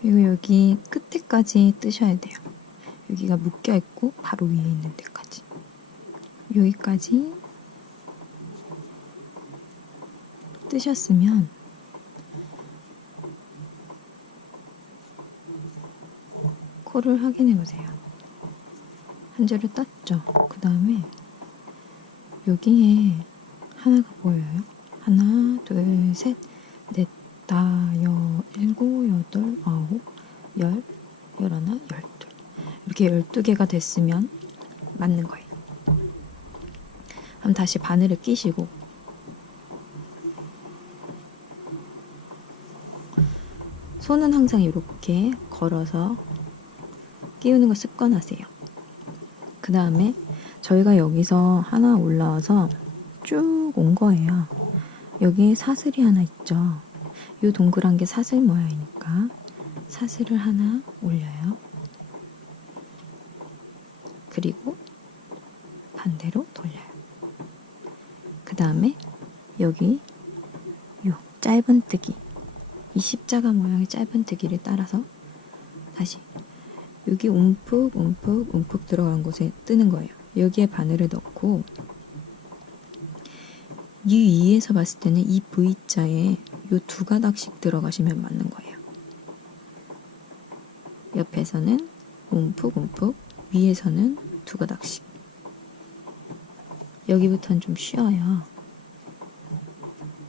그리고 여기 끝에까지 뜨셔야 돼요. 여기가 묶여 있고 바로 위에 있는 데까지. 여기까지 뜨셨으면 코를 확인해 보세요. 한 줄을 땄죠. 그 다음에 여기에 하나가 보여요. 하나, 둘, 셋, 넷, 다, 여, 일곱, 여덟, 아홉, 열, 열하나, 열둘. 이렇게 열두 개가 됐으면 맞는 거예요. 그럼 다시 바늘을 끼시고 손은 항상 이렇게 걸어서 끼우는 걸 습관하세요. 그 다음에 저희가 여기서 하나 올라와서 쭉 온 거예요. 여기 사슬이 하나 있죠. 이 동그란 게 사슬 모양이니까 사슬을 하나 올려요. 그리고 반대로 돌려요. 그 다음에 여기 요 짧은 뜨기 이 십자가 모양의 짧은 뜨기를 따라서 다시 여기 움푹 움푹 움푹 들어간 곳에 뜨는 거예요. 여기에 바늘을 넣고 이 위에서 봤을 때는 이 V자에 요 두 가닥씩 들어가시면 맞는 거예요. 옆에서는 움푹 움푹 위에서는 두 가닥씩 여기부터는 좀 쉬어요.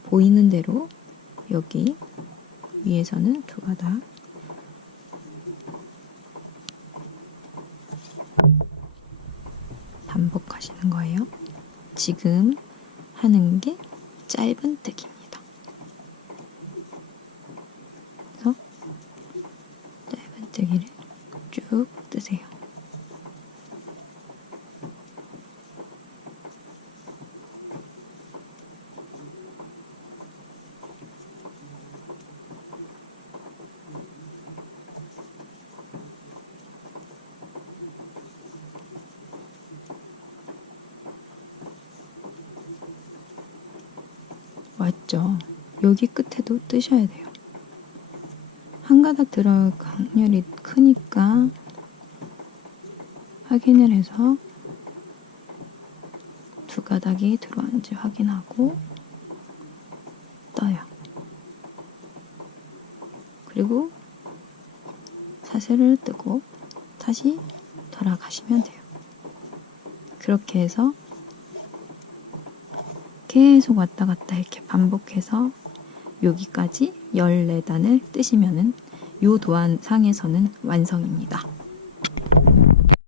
보이는 대로 여기 위에서는 두 가닥 반복하시는 거예요. 지금 하는 게 짧은 뜨기입니다. 그래서 뜨기를 쭉 뜨세요. 왔죠. 여기 끝에도 뜨셔야 돼요. 한 가닥 들어갈 확률이 크니까 확인을 해서 두 가닥이 들어왔는지 확인하고 떠요. 그리고 사슬을 뜨고 다시 돌아가시면 돼요. 그렇게 해서 계속 왔다 갔다 이렇게 반복해서 여기까지 14단을 뜨시면은 요 도안 상에서는 완성입니다.